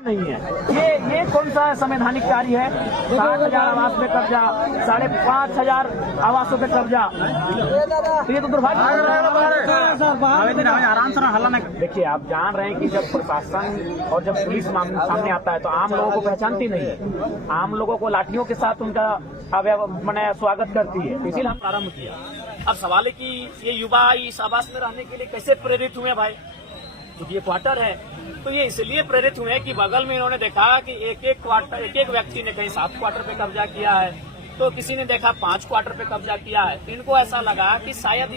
नहीं है। ये कौन सा संवैधानिक कार्य है? 60,000 आवास पे कब्जा, 5,500 आवासों पे कब्जा, तो ये तो दुर्भाग्य। आराम से हल्ला नहीं। देखिए, आप जान रहे हैं कि जब प्रशासन और जब पुलिस सामने आता है तो आम लोगों को पहचानती नहीं है, आम लोगों को लाठियों के साथ उनका मैंने स्वागत करती है, इसीलिए हम प्रारंभ किया। अब सवाल है कि ये युवा इस आवास में रहने के लिए कैसे प्रेरित हुए भाई? क्योंकि ये क्वार्टर है, तो ये इसलिए प्रेरित हुए कि बगल में इन्होंने देखा कि एक एक व्यक्ति ने कहीं 7 क्वार्टर पे कब्जा किया है, तो किसी ने देखा 5 क्वार्टर पे कब्जा किया है, तो इनको ऐसा लगा कि शायद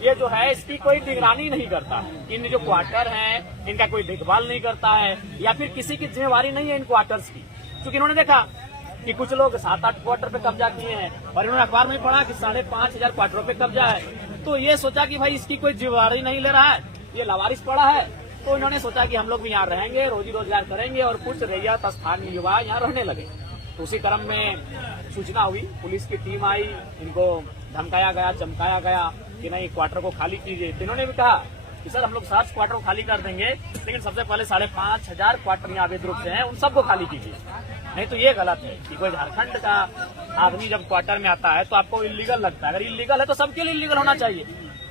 ये जो है इसकी कोई निगरानी नहीं करता, इन जो क्वार्टर हैं इनका कोई देखभाल नहीं करता है, या फिर किसी की जिम्मेवारी नहीं है इन क्वार्टर्स की। क्योंकि इन्होंने देखा कि कुछ लोग 7-8 क्वार्टर पे कब्जा किए हैं और इन्होंने अखबार में पढ़ा कि 5,500 क्वार्टरों पे कब्जा है, तो ये सोचा कि भाई इसकी कोई जिम्मेवारी नहीं ले रहा है, ये लावारिस पड़ा है, तो इन्होंने सोचा कि हम लोग भी यहाँ रहेंगे, रोजी रोजगार करेंगे और कुछ रैयत स्थानीय युवा यहाँ रहने लगे। तो उसी क्रम में सूचना हुई, पुलिस की टीम आई, इनको धमकाया गया, चमकाया गया कि नहीं क्वार्टर को खाली कीजिए। तो इन्होंने भी कहा कि सर हम लोग 7 क्वार्टर को खाली कर देंगे, लेकिन सबसे पहले 5,500 क्वार्टर यहाँ अवैध रूप से हैं, उन सबको खाली कीजिए। नहीं तो ये गलत है कि कोई झारखंड का आदमी जब क्वार्टर में आता है तो आपको इलीगल लगता है, अगर इलीगल है तो सबके लिए इलीगल होना चाहिए।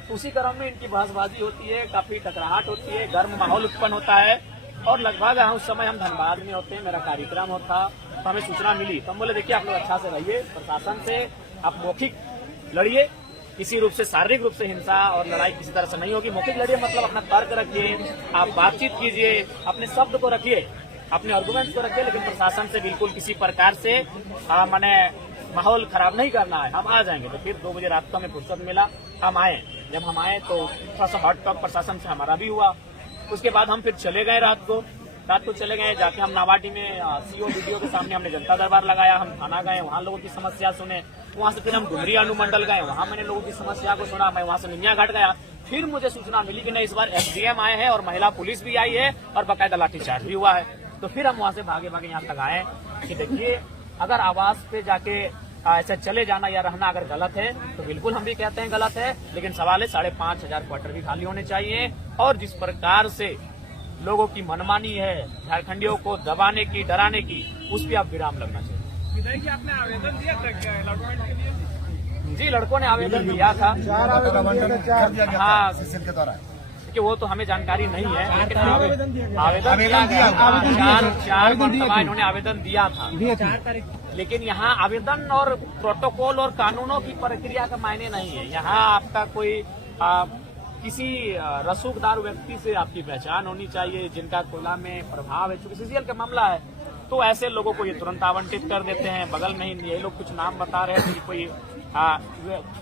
तो उसी क्रम में इनकी बहसबाजी होती है, काफी टकराहट होती है, गर्म माहौल उत्पन्न होता है और लगभग उस समय हम धनबाद में होते हैं, मेरा कार्यक्रम होता, तो हमें सूचना मिली, तो हम बोले देखिए आप लोग अच्छा से रहिए, प्रशासन से आप मौखिक लड़िए, किसी रूप से शारीरिक रूप से हिंसा और लड़ाई किसी तरह से नहीं होगी, मौखिक लड़िए मतलब अपना तर्क रखिए, आप बातचीत कीजिए, अपने शब्द को रखिए, अपने आर्गुमेंट्स को रखिए, लेकिन प्रशासन से बिल्कुल किसी प्रकार से मैंने माहौल खराब नहीं करना है, हम आ जाएंगे। तो फिर 2 बजे रात को हमें फुर्सत मिला, हम आए। जब हम आए तो थोड़ा सा हॉट टॉक प्रशासन से हमारा भी हुआ। उसके बाद हम फिर चले गए रात को चले गए, जाके हम नावाडी में सीओ वीडियो के सामने हमने जनता दरबार लगाया, हम थाना गए, वहाँ लोगों की समस्या सुने, वहाँ से फिर हम डुमरी अनुमंडल गए, वहाँ मैंने लोगों की समस्या को सुना, मैं वहाँ से निमिया घाट गया। फिर मुझे सूचना मिली कि नहीं इस बार SDM आए हैं और महिला पुलिस भी आई है और बाकायदा लाठीचार्ज भी हुआ है। तो फिर हम वहाँ से भागे यहाँ तक आए कि देखिए अगर आवास पे जाके ऐसे चले जाना या रहना अगर गलत है तो बिल्कुल हम भी कहते हैं गलत है, लेकिन सवाल है 5,500 क्वार्टर भी खाली होने चाहिए। और जिस प्रकार से लोगों की मनमानी है झारखंडियों को दबाने की, डराने की, उस पर आप विराम लगना चाहिए। विधायक जी आपने आवेदन दिया था क्या अलॉटमेंट के लिए? जी लड़कों ने आवेदन दिया था। हाँ कि वो तो हमें जानकारी नहीं है, लेकिन आवेदन दिया इन्होंने आवेदन दिया था, लेकिन यहाँ आवेदन और प्रोटोकॉल और कानूनों की प्रक्रिया का मायने नहीं है। यहाँ आपका कोई किसी रसूखदार व्यक्ति से आपकी पहचान होनी चाहिए जिनका कोयला में प्रभाव है। चूंकि CCL का मामला है तो ऐसे लोगों को ये तुरंत आवंटित कर देते हैं। बगल में ही ये लोग कुछ नाम बता रहे हैं कि कोई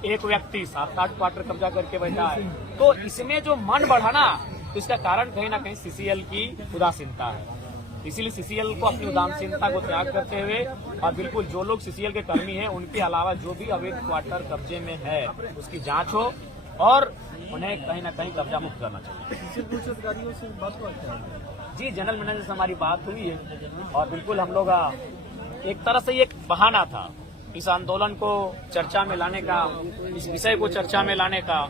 एक व्यक्ति 7-8 क्वार्टर कब्जा करके बैठा है, तो इसमें जो मन बढ़ा ना, तो इसका कारण कहीं ना कहीं CCL की उदासीनता है। इसीलिए CCL को अपनी उदासीनता को त्याग करते हुए और बिल्कुल जो लोग CCL के कर्मी हैं उनके अलावा जो भी अवैध क्वार्टर कब्जे में है उसकी जांच हो और उन्हें कहीं ना कहीं कब्जा मुक्त करना चाहिए। जी जनरल मैनेजर से हमारी बात हुई है और बिल्कुल हम लोग एक तरह से एक बहाना था इस आंदोलन को चर्चा में लाने का, इस विषय को चर्चा में लाने का,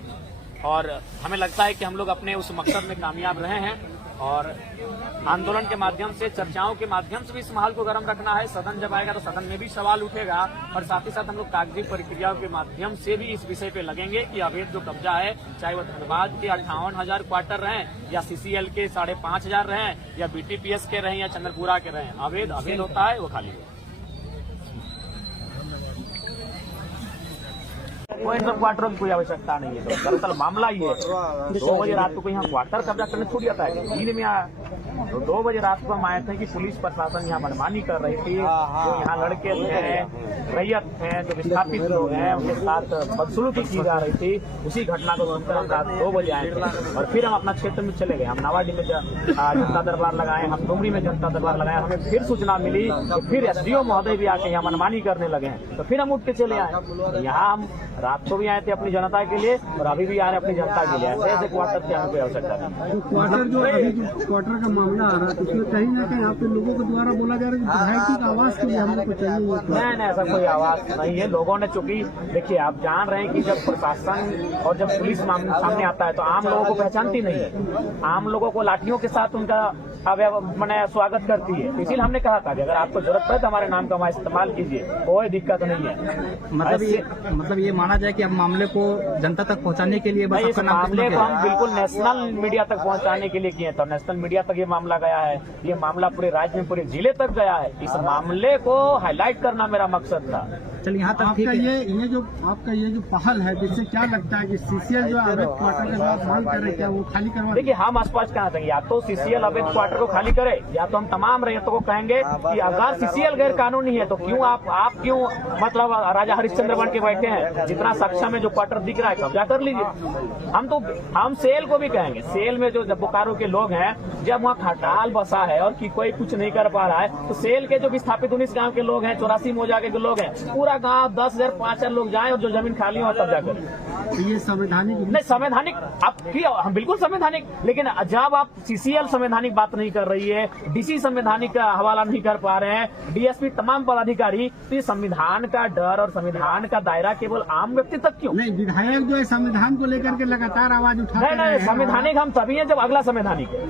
और हमें लगता है कि हम लोग अपने उस मकसद में कामयाब रहे हैं और आंदोलन के माध्यम से, चर्चाओं के माध्यम से भी इस माहौल को गर्म रखना है। सदन जब आएगा तो सदन में भी सवाल उठेगा और साथ ही साथ हम लोग कागजी प्रक्रियाओं के माध्यम से भी इस विषय पे लगेंगे कि अवैध जो कब्जा है, चाहे वह धनबाद के 58,000 क्वार्टर रहें या CCL के 5,500 रहें या BTPS के रहें या चंद्रपुरा के रहें, अवैध होता है, वो खाली है। कोई सब क्वार्टरों की कोई आवश्यकता नहीं है। तो दरअसल मामला ये है 2 बजे रात को यहाँ क्वार्टर कब्जा करने छूट जाता है, दिन में आया तो 2 बजे रात को हम आए थे कि पुलिस प्रशासन यहाँ मनमानी कर रही थी, जो यहाँ लड़के थे, रैयत हैं, जो विस्थापित लोग हैं, उनके साथ बदसलूकी की जा रही थी। उसी घटना को सुनकर हम रात 2 बजे आए थे और फिर हम अपना क्षेत्र में चले गए। हम नावाडी में जनता दरबार लगाए, हम डुमरी में जनता दरबार लगाए। हमें फिर सूचना मिली तो फिर SDO महोदय भी आके यहाँ मनमानी करने लगे हैं, तो फिर हम उठ के चले आए। यहाँ हम रात को भी आए थे अपनी जनता के लिए और अभी भी आ रहे अपनी जनता के लिए। ऐसे क्वार्टर की हमें कोई आवश्यकता नहीं। क्वार्टर जो अभी क्वार्टर का मामला आ रहा है उसमें कहीं ना कहीं आप लोगों के द्वारा बोला जा रहा है कि विधायक जी का आवाज के लिए हम लोग को चाहिए। नहीं, ऐसा कोई आवाज नहीं है। लोगों ने चूंकि देखिए आप जान रहे हैं कि जब प्रशासन और जब पुलिस सामने आता है तो आम लोगों को पहचानती नहीं है, आम लोगों को लाठियों के साथ उनका मैंने स्वागत करती है। इसीलिए हमने कहा था कि अगर आपको जरूरत पड़े तो हमारे नाम का वहाँ इस्तेमाल कीजिए, कोई दिक्कत नहीं है। मतलब ये माना जाए कि अब मामले को जनता तक पहुंचाने के लिए इस मामले को हम बिल्कुल नेशनल मीडिया तक पहुंचाने के लिए किए थे। नेशनल मीडिया तक ये मामला गया है, ये मामला पूरे राज्य में पूरे जिले तक गया है। इस मामले को हाईलाइट करना मेरा मकसद था। चलिए यहाँ तक आपका ये जो पहल है, जिससे क्या लगता है कि सीसीएल जो अवैध क्वार्टर के बाद मांग कर रहे हैं, क्या वो खाली करवा? देखिए, हम स्पष्ट कहना चाहिए, या तो सीसीएल अवैध क्वार्टर को खाली करे, या तो हम तमाम रैयतों को कहेंगे कि अगर सीसीएल गैर कानूनी है तो क्यों आप क्यों मतलब राजा हरिश्चंद्र बन के बैठे हैं? जितना सक्षम है, जो क्वार्टर दिख रहा है कब्जा कर लीजिए। हम सेल को भी कहेंगे, सेल में जो बोकारो के लोग हैं, जब वहाँ खटाल बसा है और कि कोई कुछ नहीं कर पा रहा है, तो सेल के जो विस्थापित 19 गाँव के लोग हैं, 84 मौजा के लोग हैं, पूरा गांव 10,000 5,000 लोग जाएं और जो जमीन खाली हो तब जाकर। तो ये संवैधानिक नहीं, संवैधानिक हम बिल्कुल संवैधानिक, लेकिन जब आप सीसीएल संवैधानिक बात नहीं कर रही है, डीसी संवैधानिक का हवाला नहीं कर पा रहे हैं, डीएसपी तमाम पदाधिकारी, तो ये संविधान का डर और संविधान का दायरा केवल आम व्यक्ति तक क्यों? नहीं, विधायक जो है संविधान को लेकर के लगातार आवाज उठाते हैं। नहीं, संवैधानिक हम तभी हैं जब अगला संवैधानिक है।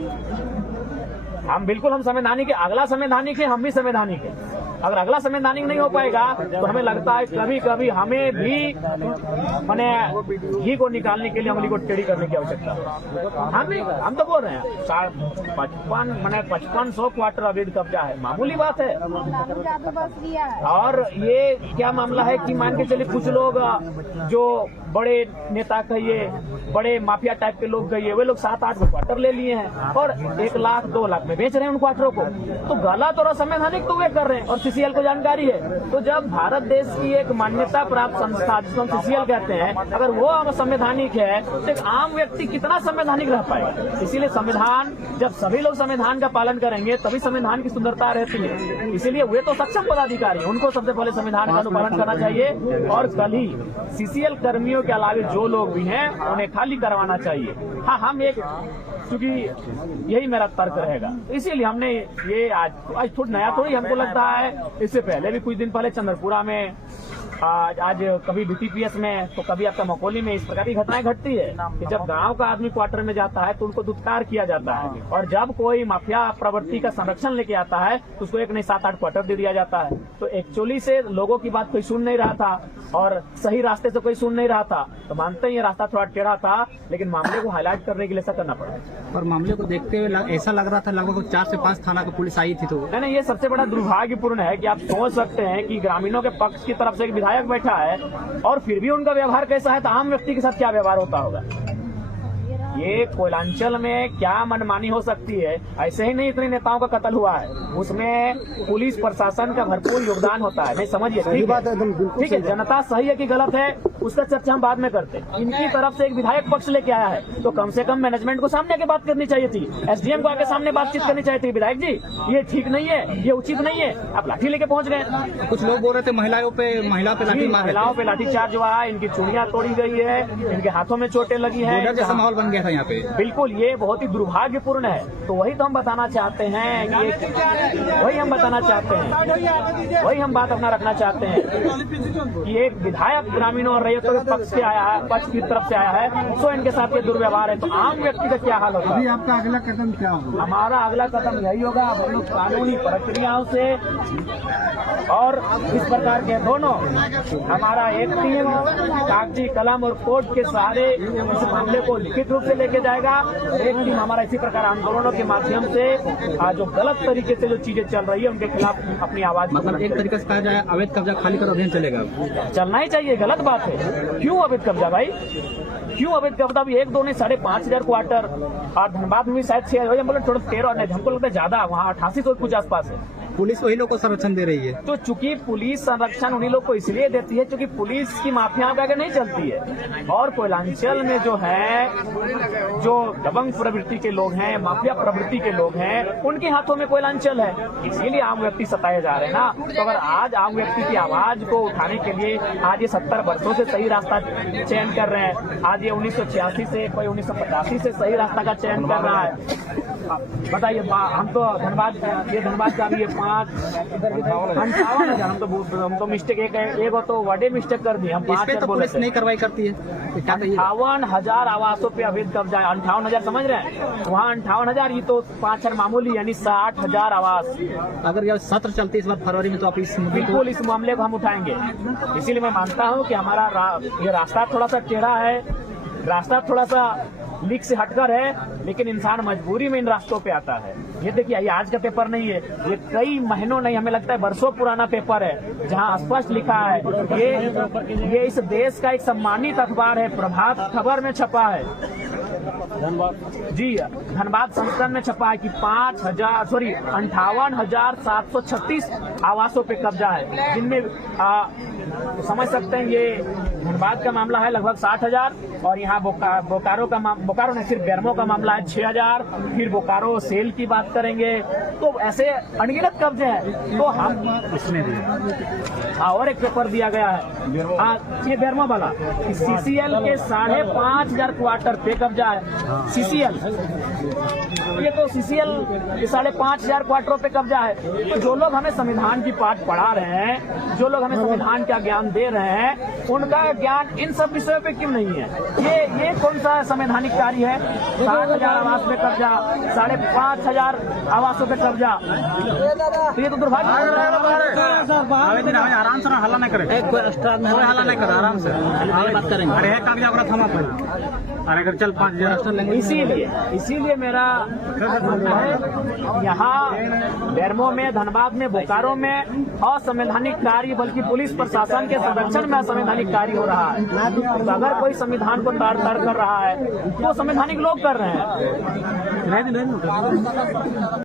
हम बिल्कुल हम संवैधानिक है, अगला संवैधानिक है, हम भी संवैधानिक है। अगर अगला संवैधानिक नहीं हो पाएगा तो हमें लगता है कभी कभी हमें भी मैंने घी को निकालने के लिए उंगली को टेढ़ी करने की आवश्यकता है। हम तो बोल रहे हैं 5500 क्वार्टर अवैध कब्जा है, मामूली बात है। और ये क्या मामला है कि मान के चलिए कुछ लोग जो बड़े नेता कहिए, बड़े माफिया टाइप के लोग कहिए, वे लोग 7-8 क्वार्टर ले लिए हैं और 1 लाख 2 लाख में बेच रहे हैं उन क्वार्टरों को। तो गलत और असंवैधानिक तो वे कर रहे हैं और सीसीएल को जानकारी है। तो जब भारत देश की एक मान्यता प्राप्त संस्था जिसको हम सीसीएल कहते हैं, अगर वो संवैधानिक है तो एक आम व्यक्ति कितना संवैधानिक रह पाएगा? इसीलिए संविधान, जब सभी लोग संविधान का पालन करेंगे तभी संविधान की सुंदरता रहती है। इसीलिए वे तो सक्षम पदाधिकारी, उनको सबसे पहले संविधान का अनुपालन करना चाहिए और कल ही सीसीएल कर्मियों के अलावा जो लोग भी हैं उन्हें खाली करवाना चाहिए। हाँ, हम एक, क्योंकि यही मेरा तर्क रहेगा, इसीलिए हमने ये आज थोड़ा नया थोड़ी हमको लगता है। इससे पहले भी कुछ दिन पहले चंद्रपुरा में, आज कभी बीटीपीएस में, तो कभी आपका मकोली में इस प्रकार की घटनाएं घटती है कि जब गांव का आदमी क्वार्टर में जाता है तो उनको दुत्कार किया जाता है, और जब कोई माफिया प्रवृत्ति का संरक्षण लेके आता है तो उसको 1 नहीं 7-8 क्वार्टर दे दिया जाता है। तो एक्चुअली से लोगों की बात कोई सुन नहीं रहा था और सही रास्ते से कोई सुन नहीं रहा था, तो मानते हैं ये रास्ता थोड़ा टेढ़ा था, लेकिन मामले को हाईलाइट करने के लिए ऐसा करना पड़ा। और मामले को देखते हुए ऐसा लग रहा था लगभग 4 से 5 थाना की पुलिस आई थी। तो नहीं, ये सबसे बड़ा दुर्भाग्यपूर्ण है कि आप सोच सकते हैं कि ग्रामीणों के पक्ष की तरफ से एक विधायक बैठा है और फिर भी उनका व्यवहार कैसा है, तो आम व्यक्ति के साथ क्या व्यवहार होता होगा। ये कोयलांचल में क्या मनमानी हो सकती है? ऐसे ही नहीं इतने नेताओं का कत्ल हुआ है, उसमें पुलिस प्रशासन का भरपूर योगदान होता है। नहीं, समझिए, ठीक है, जनता सही है कि गलत है उसका चर्चा हम बाद में करते हैं। इनकी तरफ से एक विधायक पक्ष लेके आया है तो कम से कम मैनेजमेंट को सामने आके बात करनी चाहिए थी, एसडीएम को आके सामने बातचीत करनी चाहिए थी। विधायक जी, ये ठीक नहीं है, ये उचित नहीं है, आप लाठी लेके पहुंच गए। कुछ लोग बोल रहे थे महिलाओं पे लाठीचार्ज हुआ है, इनकी चूड़ियां तोड़ी गई है, इनके हाथों में चोटें लगी है, जैसा माहौल बन गया था यहाँ पे। बिल्कुल, ये बहुत ही दुर्भाग्यपूर्ण है। तो वही तो हम बताना चाहते हैं कि वही हम बात अपना रखना चाहते हैं कि एक विधायक ग्रामीणों और रैयतों के पक्ष की तरफ से आया है, तो इनके साथ ये दुर्व्यवहार है, तो आम व्यक्ति का क्या हाल होगा? अभी आपका अगला कदम क्या होगा? हमारा अगला कदम यही होगा, हम लोग कानूनी प्रक्रियाओं से और इस प्रकार के दोनों, हमारा एक टीम कागजी कलम और कोर्ट के सहारे इस मामले को लिखित रूप से लेके जाएगा, और एक टीम हमारा इसी प्रकार आंदोलनों के माध्यम से जो गलत तरीके से जो चीजें चल रही है उनके खिलाफ अपनी आवाज, मतलब एक तरीके से कहा जाए अवैध कब्जा खाली कर अभियान चलेगा। चलना ही चाहिए, गलत बात है। क्यों अवैध कब्जा भाई, क्यों अवैध कब्जा? भी 1-2 नहीं 5,500 क्वार्टर, और धनबाद में भी शायद 6 थोड़ा 13 नहीं, हमको लगता है ज्यादा, वहाँ 88 कुछ आसपास है। पुलिस वही लोग को संरक्षण दे रही है। तो चूंकि पुलिस संरक्षण उन्हीं लोग को इसलिए देती है क्योंकि पुलिस की माफिया आगे नहीं चलती है, और कोयलांचल में जो है, जो दबंग प्रवृत्ति के लोग हैं, माफिया प्रवृत्ति के लोग हैं, उनके हाथों में कोयलांचल है, इसीलिए आम व्यक्ति सताए जा रहे हैं ना। तो अगर आज आम व्यक्ति की आवाज को उठाने के लिए आज ये 70 वर्षों से सही रास्ता चयन कर रहे हैं, आज ये 1986 से, कोई 1985 से सही रास्ता का चयन कर रहा है, बताइए, हम तो धनबाद, ये धनबाद का भी ये 58,000, हम तो मिस्टेक एक तो वर्डे मिस्टेक कर दी, हम 5 तो पुलिस नहीं कार्रवाई करती है, तो क्या कहिए? 58,000 आवासों पे अवैध कब्जा है। 58,000 समझ रहे हैं, वहाँ 58,000, ये तो 5 मामूली, यानी 60,000 आवास। अगर यह सत्र चलती इस बार फरवरी में तो आप इस बिल्कुल इस मामले को हम उठाएंगे। इसीलिए मैं मानता हूँ कि हमारा ये रास्ता थोड़ा सा टेढ़ा है, रास्ता थोड़ा सा लीक से हटकर है, लेकिन इंसान मजबूरी में इन रास्तों पे आता है। ये देखिए, ये आज का पेपर नहीं है, ये कई महीनों नहीं, हमें लगता है वर्षों पुराना पेपर है, जहां स्पष्ट लिखा है, ये इस देश का एक सम्मानित अखबार है, प्रभात खबर में छपा है, जी धनबाद संस्करण में छपा है कि 58,736 आवासों पे कब्जा है, जिनमें समझ सकते हैं ये धनबाद का मामला है लगभग 60,000, और यहाँ बोकारो ने सिर्फ बेरमो का मामला है 6,000, फिर बोकारो सेल की बात करेंगे तो ऐसे अनगिनत कब्जे हैं। तो हम इसमें भी और एक पेपर दिया गया है, ये बेरमो वाला, CCL के 5,500 क्वार्टर पे कब्जा है। CCL, ये तो CCL के 5,500 क्वार्टरों पे कब्जा है। तो जो लोग हमें संविधान की पाठ पढ़ा रहे हैं, जो लोग हमें संविधान का ज्ञान दे रहे हैं, उनका ज्ञान इन सब विषयों पे क्यों नहीं है? ये कौन सा संवैधानिक कार्य है? 60,000 आवास पे कब्जा, 5,500 आवासों पे कब्जा, तो ये तो दुर्भाग्य। आराम से हल्ला नहीं करें, हल्ला नहीं करें, आराम से बात करेंगे। अरे कागज थमा अरे चल 5,000। इसीलिए मेरा है, यहाँ बेरमो में, धनबाद में, बोकारो में असंवैधानिक कार्य, बल्कि पुलिस प्रशासन के संरक्षण में असंवैधानिक कार्य हो रहा है। तो अगर कोई संविधान को तार कर रहा है तो संवैधानिक लोग कर रहे हैं।